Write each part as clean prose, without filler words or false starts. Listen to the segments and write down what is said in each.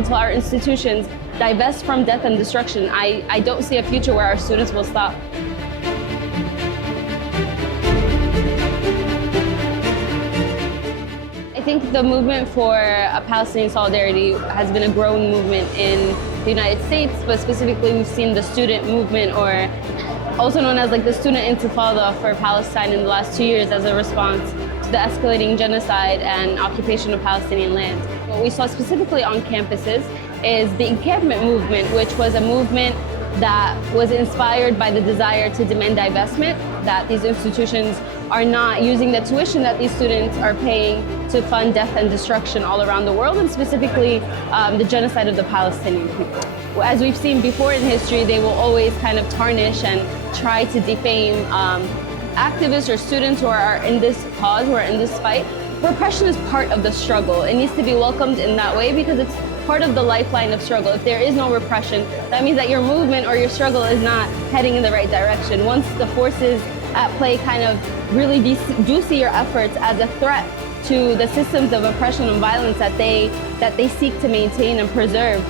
until our institutions divest from death and destruction, I don't see a future where our students will stop. I think the movement for Palestinian solidarity has been a growing movement in the United States, but specifically we've seen the student movement, or also known as like the student intifada for Palestine, in the last 2 years as a response to the escalating genocide and occupation of Palestinian land. What we saw specifically on campuses is the encampment movement, which was a movement that was inspired by the desire to demand divestment, that these institutions are not using the tuition that these students are paying to fund death and destruction all around the world, and specifically the genocide of the Palestinian people. As we've seen before in history, they will always kind of tarnish and try to defame activists or students who are in this cause, who are in this fight. Repression is part of the struggle. It needs to be welcomed in that way because it's part of the lifeline of struggle. If there is no repression, that means that your movement or your struggle is not heading in the right direction. Once the forces at play kind of really do see your efforts as a threat to the systems of oppression and violence that they seek to maintain and preserve,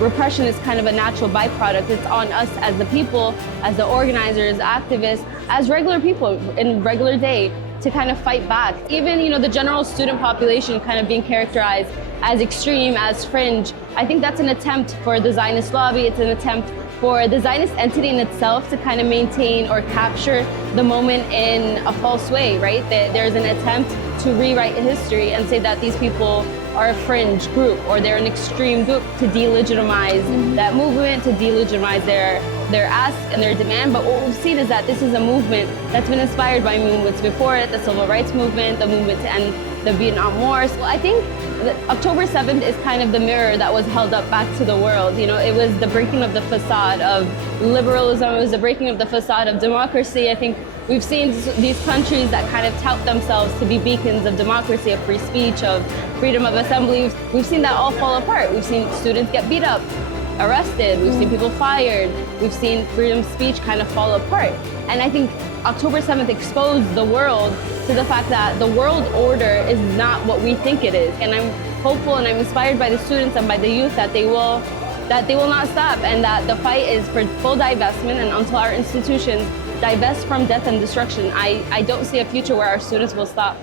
repression is kind of a natural byproduct. It's on us as the people, as the organizers, activists, as regular people in regular day to kind of fight back. Even, the general student population kind of being characterized as extreme, as fringe, I think that's an attempt for the Zionist lobby. It's an attempt for the Zionist entity in itself to kind of maintain or capture the moment in a false way, right? There's an attempt to rewrite history and say that these people are a fringe group or they're an extreme group, to delegitimize that movement, to delegitimize their ask and their demand. But what we've seen is that this is a movement that's been inspired by movements before it, the civil rights movement, the movement to end the Vietnam War. So I think that October 7th is kind of the mirror that was held up back to the world. It was the breaking of the facade of liberalism, it was the breaking of the facade of democracy. I think we've seen these countries that kind of tout themselves to be beacons of democracy, of free speech, of freedom of assembly. We've seen that all fall apart. We've seen students get beat up, arrested, we've seen people fired, we've seen freedom of speech kind of fall apart. And I think October 7th exposed the world to the fact that the world order is not what we think it is. And I'm hopeful and I'm inspired by the students and by the youth that they will not stop, and that the fight is for full divestment, and until our institutions divest from death and destruction, I don't see a future where our students will stop.